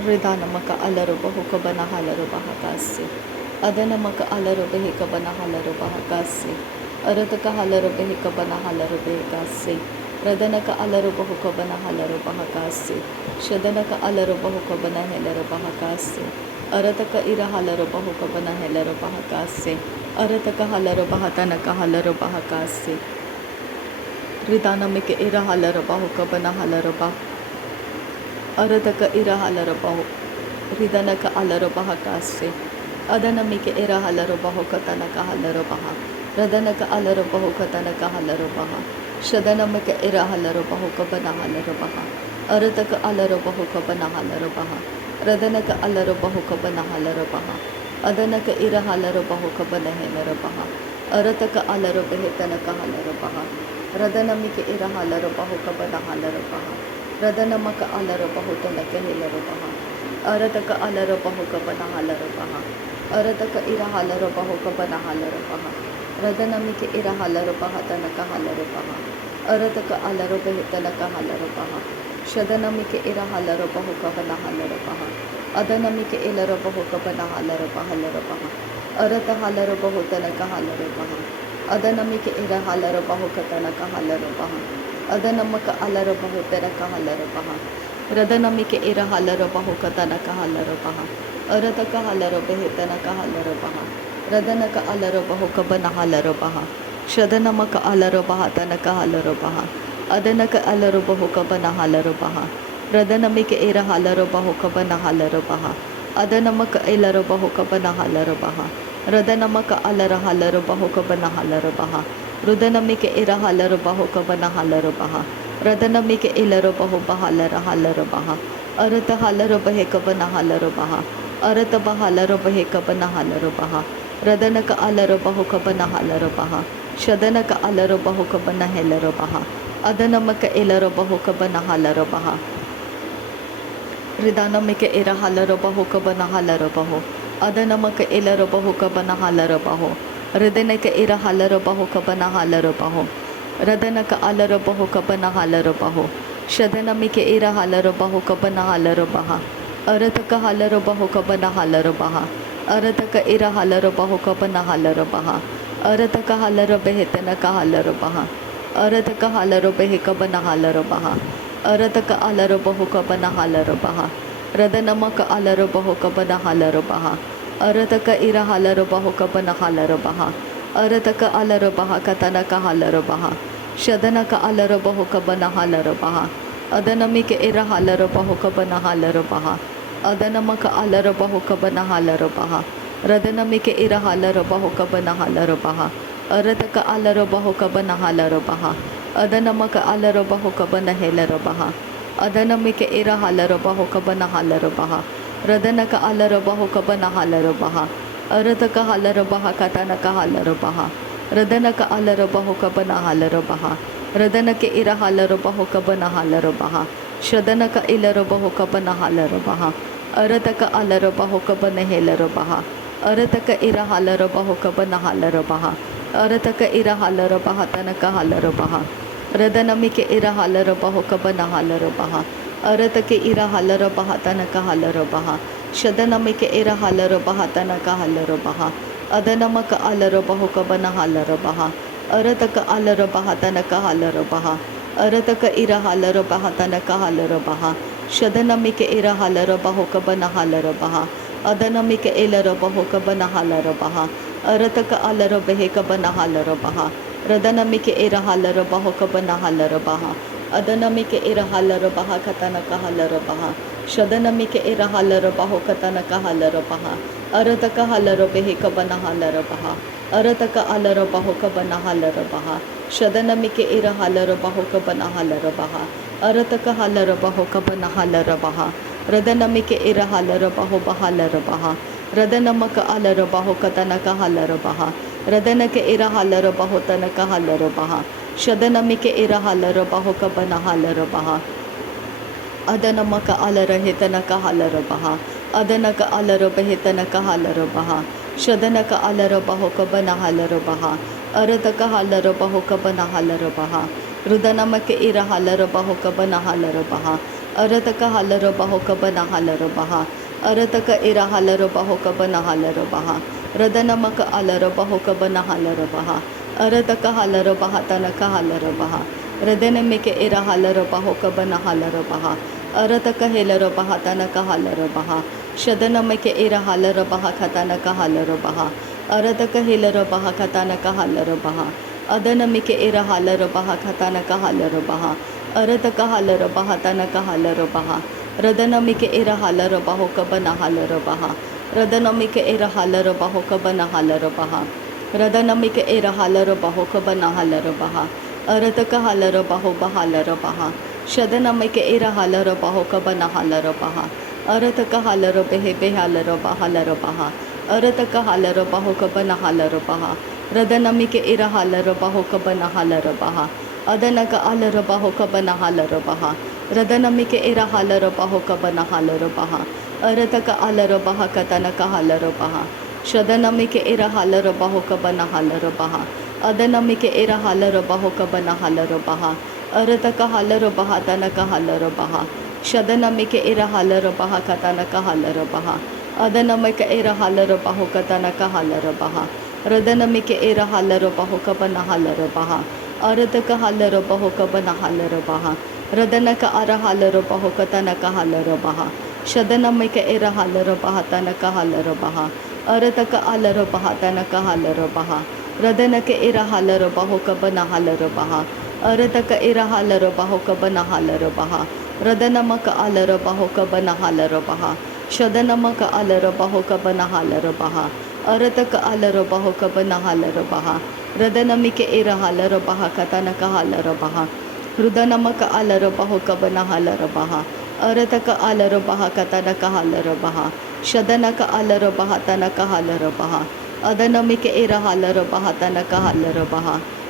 Ridanamaka alarubahuka banahalarubaha Adanamaka alarubehika banahalarubahakasi. Arataka halarubehika banahalarubehikasi. Radanaka alarubahuka banahalarubahakasi. Shadanaka alarubahuka banahalarubahakasi. Arataka irahalarubahuka banahalarubahakasi. Arataka halarubahatanaka halarubahakasi. Ridanamika irahalarubahuka banahalarubah. Arataka irahalarubahu. Ridanaka alarubahakasi. Adanamike irahalarubahu katanaka halarubaha. Radanaka alarubahu katanaka halarubaha. Shadanamika irahalarubahu kabanahalarubaha. Arataka alarubahu kabanahalarubaha. Radanaka alarubahu kabanahalarubaha. Adanaka irahalarubahu kabanahalarubaha. Arataka alarubahitanaka halarubaha. Radanamike irahalarubahu kabanahalarubaha. Radanamaka alarubahu tanaka hilarubaha. Arataka alarubahu kabanahalarubaha. Arataka irahalarubahu kabanahalarubaha. Radanamike irahalarubaha tanaka halarubaha. Arataka alarubahitanaka halarubaha. Shadanamike irahalarubahu kabanahalarubaha. Adanamike ilarubahu kabanahalarubaha larubaha. Arata halarubahu tanaka halarubaha. Adanamike irahalarubahu katanaka halarubaha. Adanamaka alarubahu tanaka halarubaha. Radanamike irahalarubahu katanaka halarubaha. Arataka halarubahitanaka halarubaha. Radanaka alarubahu kabanahalarubaha. Shadanamaka alarubaha tanaka halarubaha. Adanaka alarubahu kabanahalarubaha. Radanamike irahalarubahu kabanahalarubaha. Adanamaka ilarubahu kabanahalarubaha. Radanamaka alarahalarubahu kabanahalarubaha. Rudanamike irahalarubahu kabanahalarubaha. Radanamike ilarubahu bahalarahalarabaha. Arata halarabahe kabanahalarubaha. Arata bahalarabahe kabanahalarubaha. Radanaka alarubahu kabanahalarubaha. Shadanaka alarubahu kabanahalarubaha. Adanamaka ilarubahu kabanahalarubaha. Ridanamike irahalarubahu kabanahalarubahu. Adanamaka ilarubahu kabanahalarubahu. Ridanaka irahalarubahu kabanahalarubahu. Radanaka alarubahu kabanahalarubahu. Shadanamike irahalarubahu kabanahalarubaha. Arataka halarubahu kabanahalarubaha. Arataka irahalarubahu kabanahalarubaha. Arataka halarabahitanaka halarubaha. Arataka halarubahi kabanahalarubaha. Arataka alarubahu kabanahalarubaha. Radanamaka alarubahu kabanahalarubaha. Arataka irahalarubahu kabanahalarubaha. Arataka alarubaha katanaka halarubaha. Shadanaka alarubahu kabanahalarubaha. Adanamike irahalarubahu kabanahalarubaha. Adanamaka alarubahu kabanahalarubaha. Radanamike irahalarubahu kabanahalarubaha. Arataka alarubahu kabanahalarubaha. Adanamaka alarubahu kabanahalarubaha. Adanamike irahalarubahu kabanahalarubaha. Radanaka alarubahu kabanahalarubaha. Arataka halarabaha katanaka halarabaha. Radanaka alarabahu kabanahalarubaha. Radanaka irahalarubahu kabanahalarubaha. Shadanaka ilarabahu kabanahalarubaha. Arataka alarabahu kabanahalarubaha. Arataka irahalarubahu kabanahalarubaha. Arataka irahalarubaha tanaka halarabaha. Radanamike irahalarubahu kabanahalarubaha. Aratake irahalarubaha tanaka halarabaha. Shadanamike irahalarubaha tanaka halarabaha. Adanamaka alarabahu kabanahalarubaha. Arataka alarabaha tanaka halarabaha. Arataka irahalarubaha tanaka halarabaha. Shadanamike irahalarubahu kabanahalarubaha. Adanamike ilarabahu kabanahalarubaha. Arataka alarabahe kabanahalarubaha. Radanamike irahalarubahu kabanahalarubaha. Adanamike irahalarubaha katanaka halarabaha. Shadanamike irahalarubahu katanaka halarabaha. Arataka halarabahe kabanahalarubaha. Arataka alarabahu kabanahalarubaha. Shadanamike irahalarubahu kabanahalarubaha. Arataka halarabahu kabanahalarubaha. Radanamike irahalarubahu bahalarabaha. Radanamaka alarabahu katanaka halarabaha. Radanaka irahalarubahu tanaka halarabaha. Shadanamike irahalarubahu kabanahalarubaha. Adanamaka alarahitanaka halarabaha. Adanaka alarabahitanaka halarabaha. Shadanaka alarabahu kabanahalarubaha. Arataka halarabahu kabanahalarubaha. Rudanamake irahalarubahu kabanahalarubaha. ಅರತಕ ಹಲರ ಬಹುಕಬನ ಹಲರ ಬಹ ಅರತಕ ಇರ ಹಲರ ಬಹುಕಬನ ಹಲರ ಬಹ ರದನ ಮಕ ಅಲರ ಬಹುಕಬನ ಹಲರ ಬಹ ಅರತಕ ಹಲರ ಬಹ ತನಕ ಹಲರ ಬಹ ರದನ ಮಿಕೆ ಇರ ಹಲರ ಬಹುಕಬನ ಹಲರ ಬಹ ಅರತಕ ಹೆಲರ ಬಹ ತನಕ ಹಲರ ಬಹ ಶದನ ಮಿಕೆ ಇರ ಹಲರ ಬಹ ಕತನಕ ಹಲರ ಬಹ ಅರತಕ ಹಿಲರ ಬಹ ಕತನಕ ಹಲರ ಬಹ ಅದನ ಮಿಕೆ ಇರ ಹಲರ ಬಹ ಕತನಕ ಹಲರ ಬಹ ಅರತಕ ಹಲರ ಬಹ ತನಕ ಹಲರ ಬಹ ರದನಮಿಕೆ ಇರ ಹಲರ ಬಹುಕಬನ ಹಲರ ಬಹ ರದನಮಿಕೆ ಇರ ಹಲರ ಬಹುಕಬನ ಹಲರ ಬಹ ರದನಮಿಕೆ ಇರ ಹಲರ ಬಹುಕಬನ ಹಲರ ಬಹ ಅರತಕ ಹಲರ ಬಹುಬ ಹಲರ ಬಹ ಶದನಮಿಕೆ ಇರ ಹಲರ ಬಹುಕಬನ ಹಲರ ಬಹ ಅರತಕ ಹಲರ ಬೆಹೆ ಬೆಹಲರ ಬಹಲರ ಬಹ ಅರತಕ ಹಲರ ಬಹುಕಬನ ಹಲರ ಬಹ ರದನಮಿಕೆ ಇರ ಹಲರ ಬಹುಕಬನ ಹಲರ ಬಹ ಅದನಕ ಅಲರ ಬಹುಕಬನ ಹಲರ ಬಹ ರದನಮಿಕೆ ಇರ ಹಲರ ಬಹುಕಬನ ಹಲರ ಬಹ ಅರತಕ ಅಲರ ಬಹ ಕತನಕ ಹಲರ ಬಹ ಶದನಮಿಕೆ ಇರ ಹಲರ ಬಹುಕಬನ ಹಲರ ಬಹ ಅದನಮಿಕೆ ಇರ ಹಲರ ಬಹುಕಬನ ಹಲರ ಬಹ ಅರತಕ ಹಲರ ಬಹ ತನಕ ಹಲರ ಬಹ ಶದನಮಿಕೆ ಇರ ಹಲರ ಬಹ ಕತನಕ ಹಲರ ಬಹ ಅದನಮಿಕೆ ಇರ ಹಲರ ಬಹುಕತನಕ ಹಲರ ಬಹ ರದನಮಿಕೆ ಇರ ಹಲರ ಬಹುಕಬನ ಹಲರ ಬಹ ಅರತಕ ಹಲರ ಬಹುಕಬನ ಹಲರ ಬಹ ರದನಕ ಅರ ಹಲರ ಬಹುಕತನಕ ಹಲರ ಬಹ ಶದನಮಿಕೆ ಇರ ಹಲರ ಬಹ ತನಕ ಹಲರ ಬಹ ಅರತಕ ಅಲರ ಬಹ ತನಕ ಹಲರ ಬಹ ರದನಕೆ ಇರ ಹಲರ ಬಹುಕಬನ ಹಲರ ಬಹ ಅರತಕ ಇರ ಹಲರ ಬಹುಕಬನ ಹಲರ ಬಹ ರದನಮಕ ಅಲರ ಬಹುಕಬನ ಹಲರ ಬಹ ಶದನಮಕ ಅಲರ ಬಹುಕಬನ ಹಲರ ಬಹ ಅರತಕ ಅಲರ ಬಹುಕಬನ ಹಲರ ಬಹ ರದನಮಿಕೆ ಇರ ಹಲರ ಬಹ ಕತನಕ ಹಲರ ಬಹ ಹೃದನಮಕ ಅಲರ ಬಹುಕಬನ ಹಲರ ಬಹ ಅರತಕ ಅಲರ ಬಹ ಕತನಕ ಹಲರ ಬಹ ಶದನಕ ಅಲರ ಬಹ ತನಕ ಹಲರ ಬಹ ಅದನಮಿಕೆ ಇರ ಹಲರ ಬಹ ತನಕ ಹಲರ ಬಹ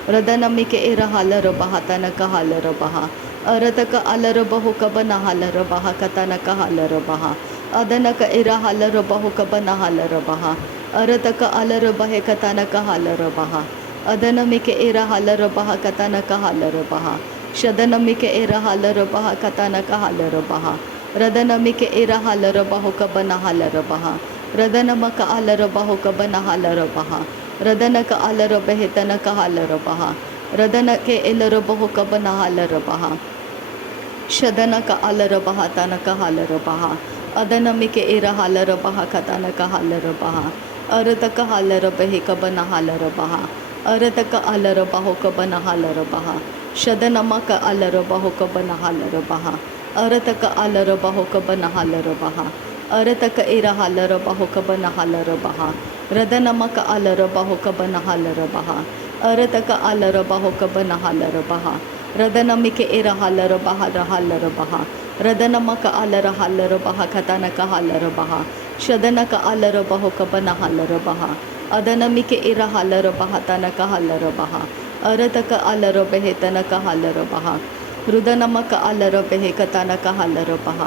ರದನಮಿಕೆ ಇರ ಹಲರ ಬಹ ತನಕ ಹಲರ ಬಹ ಅರತಕ ಅಲರ ಬಹುಕಬನ ಹಲರ ಬಹ ಕತನಕ ಹಲರ ಬಹ ಅದನಕ ಇರ ಹಲರ ಬಹುಕಬನ ಹಲರ ಬಹ ಅರತಕ ಅಲರ ಬಹೆ ಕತನಕ ಹಲರ ಬಹ ಅದನಮಿಕೆ ಇರ ಹಲರ ಬಹ ಕತನಕ ಹಲರ ಬಹ ಶದನಮಿಕೆ ಇರ ಹಲರ ಬಹ ಕತನಕ ಹಲರ ಬಹ ರದನಮಿಕೆ ಇರ ಹಲರ ಬಹುಕಬನ ಹಲರ ಬಹ ರದನಮಕ ಅಲರ ಬಹುಕಬನ ಹಲರ ಬಹ ರದನಕ ಅಲರ ಬೆಹೆತನಕ ಹಲರ ಬಹ ರದನಕೆ ಇಲರ ಬಹುಕಬನ ಹಲರ ಬಹ ಶದನಕ ಅಲರ ಬಹ ತನಕ ಹಲರ ಬಹ ಅದನಮಿಕೆ ಇರ ಹಲರ ಬಹ ಕತನಕ ಹಲರ ಬಹ ಅರತಕ ಹಲರ ಬೆಹಿಕಬನ ಹಲರ ಬಹ ಅರತಕ ಅಲರ ಬಹುಕಬನ ಹಲರ ಬಹ ಶದನಮಕ ಅಲರ ಬಹುಕಬನ ಹಲರ ಬಹ ಅರತಕ ಅಲರ ಬಹುಕಬನ ಹಲರ ಬಹ ಅರತಕ ಇರ ಹಲರ ಬಹುಕಬನ ಹಲರ ಬಹ ರದನಮಕ ಅಲರ ಬಹುಕಬನ ಹಲರ ಬಹ ಅರತಕ ಅಲರ ಬಹುಕಬನ ಹಲರ ಬಹ ರದನಮಿಕೆ ಇರ ಹಲರ ಬಹರ ಹಲರ ಬಹ ರದನಮಕ ಅಲರ ಹಲರ ಬಹ ಕತನಕ ಹಲರ ಬಹ ಶದನಕ ಅಲರ ಬಹುಕಬನ ಹಲರ ಬಹ ಅದನಮಿಕೆ ಇರ ಹಲರ ಬಹ ತನಕ ಹಲರ ಬಹ ಅರತಕ ಅಲರ ಬೆಹೆ ತನಕ ಹಲರ ಬಹ ಹೃದನಮಕ ಅಲರ ಬೆಹೆ ಕತನಕ ಹಲರ ಬಹ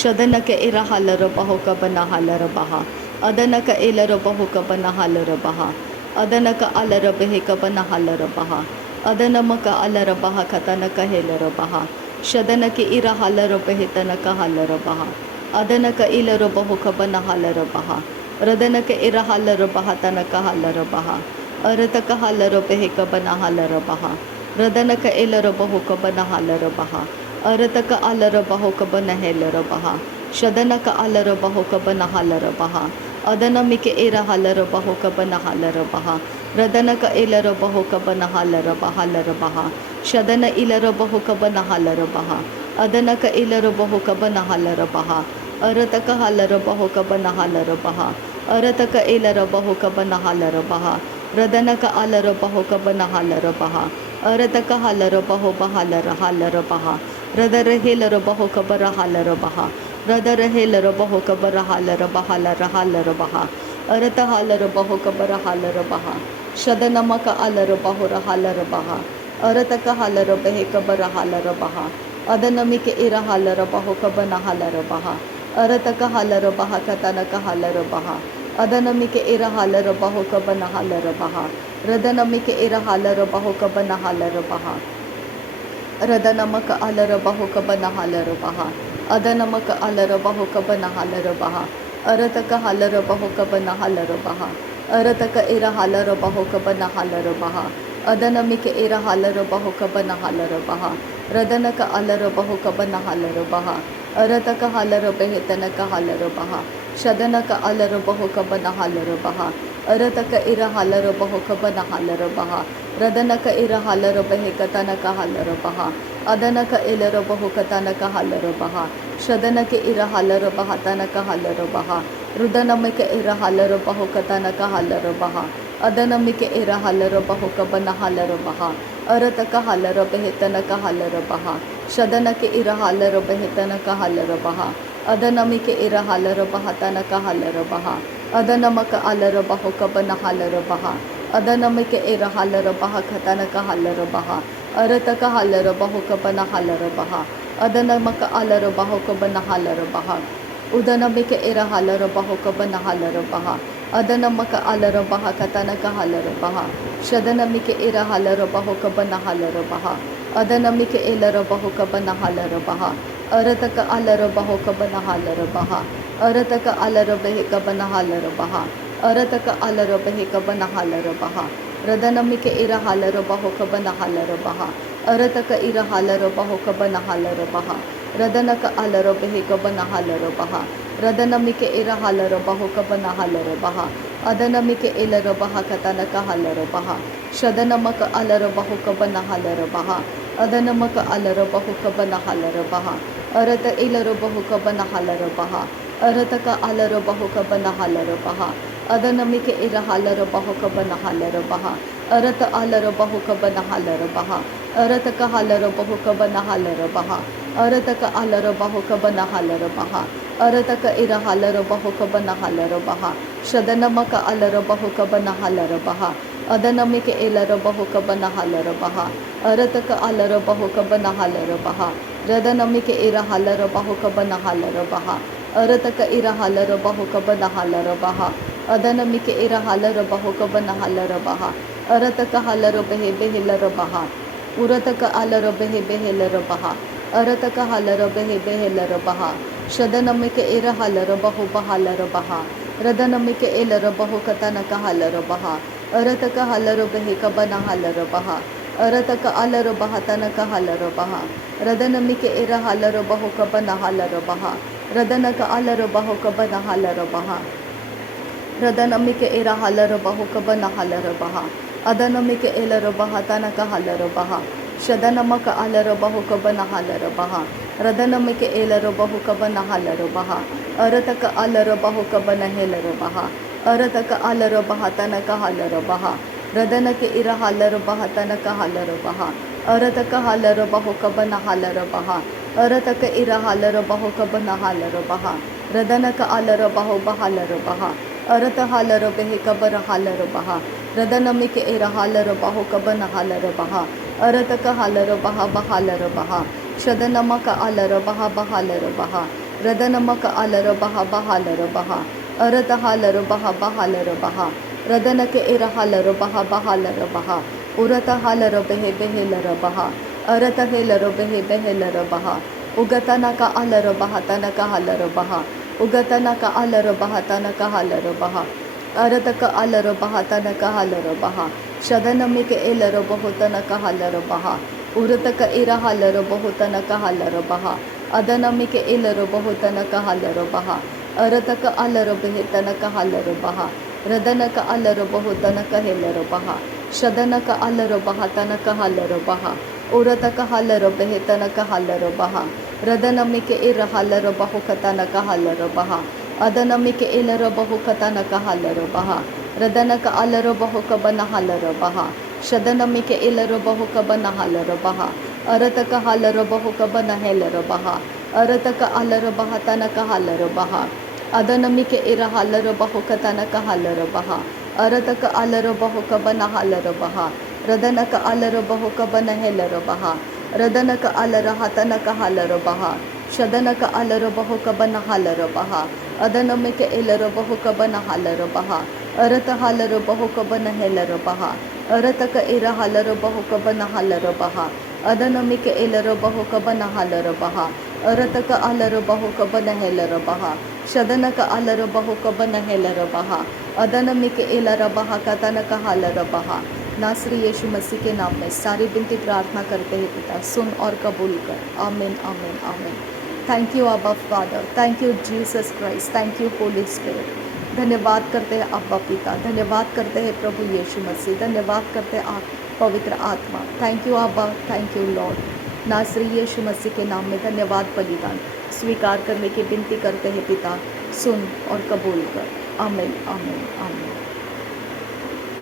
ಶದನಕ ಇರ ಹಲರ ಬಹುಕಬನ ಹಲರ ಬಹ ಅದನಕ ಇಲರ ಬಹುಕಬನ ಹಲರ ಬಹ ಅದನಕ ಅಲರ ಬೆಹೆ ಕಬನ ಹಲರ ಬಹ ಅದನಮಕ ಅಲರ ಬಹ ಕತನಕ ಹೆಲರ ಬಹ ಶದನಕೆ ಇರ ಹಲರ ಬೆಹೆ ತನಕ ಹಲರ ಬಹ ಅದನಕ ಇಲರ ಬಹುಕಬನ ಹಲರ ಬಹ ರದನಕ ಇರ ಹಲರ ಬಹ ತನಕ ಹಲರ ಬಹ ಅರತಕ ಹಲರ ಬೆಹೆ ಕಬನ ಹಲರ ಬಹ ರದನಕ ಇಲರ ಬಹುಕಬನ ಹಲರ ಬಹ ಅರತಕ ಅಲರ ಬಹುಕಬನ ಹೆಲರ ಬಹ ಶದನಕ ಅಲರ ಬಹುಕಬನ ಹಲರ ಬಹ ಅದನಮಿಕೆ ಇರ ಹಲರ ಬಹುಕಬನ ಹಲರ ಬಹ ರದನಕ ಇಲರ ಬಹುಕಬನ ಹಲರ ಬಹಲರ ಬಹ ಶದನ ಇಲರ ಬಹುಕಬನ ಹಲರ ಬಹ ಅದನಕ ಇಲರ ಬಹುಕಬನ ಹಲರ ಬಹ ಅರತಕ ಹಲರ ಬಹುಕಬನ ಹಲರ ಬಹ ಅರತಕ ಇಲರ ಬಹುಕಬನ ಹಲರ ಬಹ ರದನಕ ಅಲರ ಬಹುಕಬನ ಹಲರ ಬಹ ಅರತಕ ಹಲರ ಬಹು ಬಹಲರ ಹಲರ ಬಹ ರದರ ಹೇಲರ ಬಹುಕಬರ ಹಲರ ಬಹ ರದರ ಹೇಲರ ಬಹುಕಬರ ಹಲರ ಬಹಲರ ಹಲರ ಬಹ ಅರತ ಹಲರ ಬಹುಕಬರ ಹಲರ ಬಹ ಶದನಮಕ ಅಲರ ಬಹುರ ಹಲರ ಬಹ ಅರತಕ ಹಲರ ಬೆಹಕಬರ ಹಲರ ಬಹ ಅದನಮಿಕೆ ಇರ ಹಲರ ಬಹುಕಬನ ಹಲರ ಬಹ ಅರತಕ ಹಲರ ಬಹ ಕತನಕ ಹಲರ ಬಹ ಅದನಮಿಕೆ ಇರ ಹಲರ ಬಹುಕಬನ ಹಲರ ಬಹ ರದನಮಿಕೆ ಇರ ಹಲರ ಬಹುಕಬನ ಹಲರ ಬಹ ರದನಮಕ ಅಲರ ಬಹುಕಬನ ಹಲರ ಬಹ ಅದನಮಕ ಅಲರ ಬಹುಕಬನ ಹಲರ ಬಹ ಅರತಕ ಹಲರ ಬಹುಕಬನ ಹಲರ ಬಹ ಅರತಕ ಇರ ಹಲರ ಬಹುಕಬನ ಹಲರ ಬಹ ಅದನಮಿಕೆ ಇರ ಹಲರ ಬಹುಕಬನ ಹಲರ ಬಹ ರದನಕ ಅಲರ ಬಹುಕಬನ ಹಲರ ಬಹ ಅರತಕ ಹಲರ ಬೆಹಿತನಕ ಹಲರ ಬಹ ಶದನಕ ಅಲರ ಬಹುಕಬನ ಹಲರ ಬಹ ಅರತಕ ಇರ ಹಲರ ಬಹುಕಬನ ಹಲರ ಬಹ ರದನಕ ಇರ ಹಲರ ಬೆಹಿಕತನಕ ಹಲರ ಬಹ ಅದನಕ ಇಲರ ಬಹುಕತನಕ ಹಲರ ಬಹ ಶದನಕೆ ಇರ ಹಲರ ಬಹ ತನಕ ಹಲರ ಬಹ ರುದನಮಿಕೆ ಇರ ಹಲರ ಬಹುಕತನಕ ಹಲರ ಬಹ ಅದನಮಿಕೆ ಇರ ಹಲರ ಬಹುಕಬನ ಹಲರ ಬಹ ಅರತಕ ಹಲರ ಬೆಹಿತನಕ ಹಲರ ಬಹ ಶದನಕೆ ಇರ ಹಲರ ಬೆಹಿತನಕ ಹಲರ ಬಹ ಅದನಮಿಕೆ ಇರ ಹಲರ ಬಹ ತನಕ ಹಲರ ಬಹ ಅದನಮಕ ಅಲರ ಬಹುಕಬನ ಹಲರ ಬಹ ಅದನಮಿಕೆ ಇರ ಹಲರ ಬಹ ಕತನಕ ಹಲರ ಬಹ ಅರತಕ ಹಲರ ಬಹುಕಬನ ಹಲರ ಬಹ ಅದನಮಕ ಅಲರ ಬಹುಕಬನ ಹಲರ ಬಹ ಉದನಮಿಕೆ ಇರ ಹಲರ ಬಹುಕಬನ ಹಲರ ಬಹ ಅದನಮಕ ಅಲರ ಬಹ ಕತನಕ ಹಲರ ಬಹ ಶದನಮಿಕೆ ಇರ ಹಲರ ಬಹುಕಬನ ಹಲರ ಬಹ ಅದನಮಿಕೆ ಇಲರ ಬಹುಕಬನ ಹಲರ ಬಹ ಅರತಕ ಅಲರ ಬಹುಕಬನ ಹಲರ ಬಹ ಅರತಕ ಅಲರ ಬೆಹಿಕಬನ ಹಲರ ಬಹ ಅರತಕ ಅಲರ ಬೆಹಿಕಬನ ಹಲರ ಬಹ ರದನಮಿಕೆ ಇರ ಹಲರ ಬಹುಕಬನ ಹಲರ ಬಹ ಅರತಕ ಇರ ಹಲರ ಬಹುಕಬನ ಹಲರ ಬಹ ರದನಕ ಅಲರ ಬೆಹಿಕಬನ ಹಲರ ಬಹ ರದನಮಿಕೆ ಇರ ಹಲರ ಬಹುಕಬನ ಹಲರ ಬಹ ಅದನಮಿಕೆ ಇಲರ ಬಹ ಕತನಕ ಹಲರ ಬಹ ಶದನಮಕ ಅಲರ ಬಹುಕಬನ ಹಲರ ಬಹ ಅದನಮಕ ಅಲರ ಬಹುಕಬನ ಹಲರ ಬಹ ಅರತ ಇಲರ ಬಹುಕಬನ ಹಲರ ಬಹ ಅರತಕ ಅಲರ ಬಹುಕಬನ ಹಲರ ಬಹ ಅದನಮಿಕೆ ಇರ ಹಲರ ಬಹುಕಬನ ಹಲರ ಬಹ ಅರತ ಅಲರ ಬಹುಕಬನ ಹಲರ ಬಹ ಅರತಕ ಹಲರ ಬಹುಕಬನ ಹಲರ ಬಹ ಅರತಕ ಅಲರ ಬಹುಕಬನ ಹಲರ ಬಹ ಅರತಕ ಇರ ಹಲರ ಬಹುಕಬನ ಹಲರ ಬಹ ಶದನಮಕ ಅಲರ ಬಹುಕಬನ ಹಲರ ಬಹ ಅದನಮಿಕೆ ಇಲರ ಬಹುಕಬನ ಹಲರ ಬಹ ಅರತಕ ಅಲರ ಬಹುಕಬನ ಹಲರ ಬಹ ರದನಮಿಕೆ ಇರ ಹಲರ ಬಹುಕಬನ ಹಲರ ಬಹ ಅರತಕ ಇರ ಹಲರ ಬಹುಕಬನ ಹಲರ ಬಹ ಅದನಮಿಕೆ ಇರ ಹಲರ ಬಹುಕಬನ ಹಲರ ಬಹ ಅರತಕ ಹಲರ ಬೆಹೆ ಬೆಹಿಲರ ಬಹ ಉರತಕ ಅಲರ ಬೆಹೆ ಬೆಹಿಲರ ಬಹ ಅರತಕ ಹಲರ ಬೆಹೆ ಬೆಹಿಲರ ಬಹ ಶದನಮಿಕೆ ಇರ ಹಲರ ಬಹು ಬಹಲರ ಬಹ ರದನಮಿಕೆ ಇಲರ ಬಹು ಕತನಕ ಹಲರ ಬಹ ಅರತಕ ಹಲರ ಬೆಹಿಕಬನ ಹಲರ ಬಹ ಅರತಕ ಅಲರ ಬಹ ತನಕ ಹಲರ ಬಹ ರದನಮಿಕೆ ಇರ ಹಲರ ಬಹುಕಬನ ಹಲರ ಬಹ ರದನಕ ಅಲರ ಬಹುಕಬನ ಹಲರ ಬಹ ರದನಮಿಕೆ ಇರ ಹಲರ ಬಹುಕಬನ ಹಲರ ಬಹ ಅದನಮಿಕೆ ಇಲರ ಬಹ ತನಕ ಹಲರ ಬಹ ಶದನಮಕ ಅಲರ ಬಹುಕಬನ ಹಲರ ಬಹ ರದನಮಿಕೆ ಇಲರ ಬಹುಕಬನ ಹಲರ ಬಹ ಅರತಕ ಅಲರ ಬಹುಕಬನ ಹೆಲರ ಬಹ ಅರತಕ ಅಲರ ಬಹ ತನಕ ಹಲರ ಬಹ ರದನಕೆ ಇರ ಹಲರ ಬಹ ತನಕ ಹಲರ ಬಹ ಅರತಕ ಹಲರ ಬಹುಕಬನ ಹಲರ ಬಹ ಅರತಕ ಇರ ಹಲರ ಬಹುಕಬನ ಹಲರ ಬಹ ರದನಕ ಅಲರ ಬಹು ಬಹಲರ ಬಹ ಅರತ ಹಲರ ಬೆಹಿಕಬರ ಹಲರ ಬಹ ರದನಮಿಕೆ ಇರ ಹಲರ ಬಹುಕಬನ ಹಲರ ಬಹ ಅರತಕ ಹಲರ ಬಹ ಬಹಲರ ಬಹ ಶದನಮಕ ಅಲರ ಬಹ ಬಹಲರ ಬಹ ರದನಮಕ ಅಲರ ಬಹ ಬಹಲರ ಬಹ ಅರತ ಹಲರ ಬಹ ಬಹಲರ ಬಹ ರದನಕೆ ಇರ ಹಲರ ಬಹ ಬಹಲರ ಬಹ ಉರತ ಹಲರ ಬೆಹೆ ಬೆಹಿಲರ ಬಹ ಅರತ ಹೆಲರ ಬೆಹೆ ಬೆಹಿಲರ ಬಹ ಉಗತನಕ ಅಲರ ಬಹ ತನಕ ಹಲರ ಬಹ ಉಗತನಕ ಅಲರ ಬಹ ತನಕ ಹಲರ ಬಹ ಅರತಕ ಅಲರ ಬಹ ತನಕ ಹಲರ ಬಹ ಶದನಮಿಕೆ ಇಲರ ಬಹು ತನಕ ಹಲರ ಬಹ ಉರತಕ ಇರ ಹಲರ ಬಹು ತನಕ ಹಲರ ಬಹ ಅದನಮಿಕೆ ಇಲರ ಬಹು ತನಕ ಹಲರ ಬಹ ಅರತಕ ಅಲರ ಬೆಹೆ ತನಕ ಹಲರ ಬಹ ರದನಕ ಅಲರ ಬಹು ತನಕ ಹೆಲರ ಬಹ ಶದನಕ ಅಲರ ಬಹ ತನಕ ಹಲರ ಬಹ ಉರತಕ ಹಲರ ಬೆಹೆ ತನಕ ಹಲರ ಬಹ ರದನಮಿಕೆ ಇರ ಹಲರ ಬಹು ಕತನಕ ಹಲರ ಬಹ ಅದನಮಿಕೆ ಇಲರ ಬಹು ಕತನಕ ಹಲರ ಬಹ ರದನಕ ಅಲರ ಬಹು ಕಬನ ಹಲರ ಬಹ ಶದನಮಿಕೆ ಇಲರ ಬಹು ಕಬನ ಹಲರ ಬಹ ಅರತಕ ಹಲರ ಬಹು ಕಬನ ಹೆಲರ ಬಹ ಅರತಕ ಅಲರ ಬಹ ತನಕ ಹಲರ ಬಹ ಅದನಮಿಕೆ ಇರ ಹಲರ ಬಹು ಕತನಕ ಹಲರ ಬಹ ಅರತಕ ಅಲರ ಬಹು ಕಬನ ಹಲರ ಬಹ ರದನಕ ಅಲರ ಬಹು ಕಬನ ಹೆಲರ ಬಹ ರದನಕ ಅಲರ ಹತನಕ ಹಲರ ಬಹ ಶದನಕ ಅಲರ ಬಹು ಕಬನ ಹಲರ ಬಹ ಅದನಮಿಕೆ ಇಲರ ಬಹು ಕಬನ ಹಲರ ಬಹ ಅರತ ಹಲರ ಬಹು ಕಬನ ಹೆಲರ ಬಹ ಅರತಕ ಇರ ಹಲರ ಬಹು ಕಬನ ಹಲರ ಬಹ ಅದನಮಿಕೆ ಇಲರ ಬಹು ಕಬನ ಹಲರ ಬಹ अरतक अलर बहो कब नहेलर बहा शदनक अलर बहो कब नहेलर बहा अदनमिक एलर बहा कतनक हालर बहा। नासरी यीशु मसीह के नाम में सारी विनती प्रार्थना करते हैं पिता, सुन और कबूल कर। आमीन आमीन आमीन। थैंक यू अब्बा father, thank you Jesus Christ, thank you Holi स्पिरिट। धन्यवाद करते हैं अब्बा पिता, धन्यवाद करते हैं प्रभु यीशु मसीह, धन्यवाद करते हैं आप पवित्र आत्मा। थैंक यू अब्बा, थैंक यू लॉर्ड। नासरी यीशु मसीह के नाम में धन्यवाद बलिदान स्वीकार करने की विनती करते हैं पिता, सुन और कबूल कर। आमीन आमीन आमीन।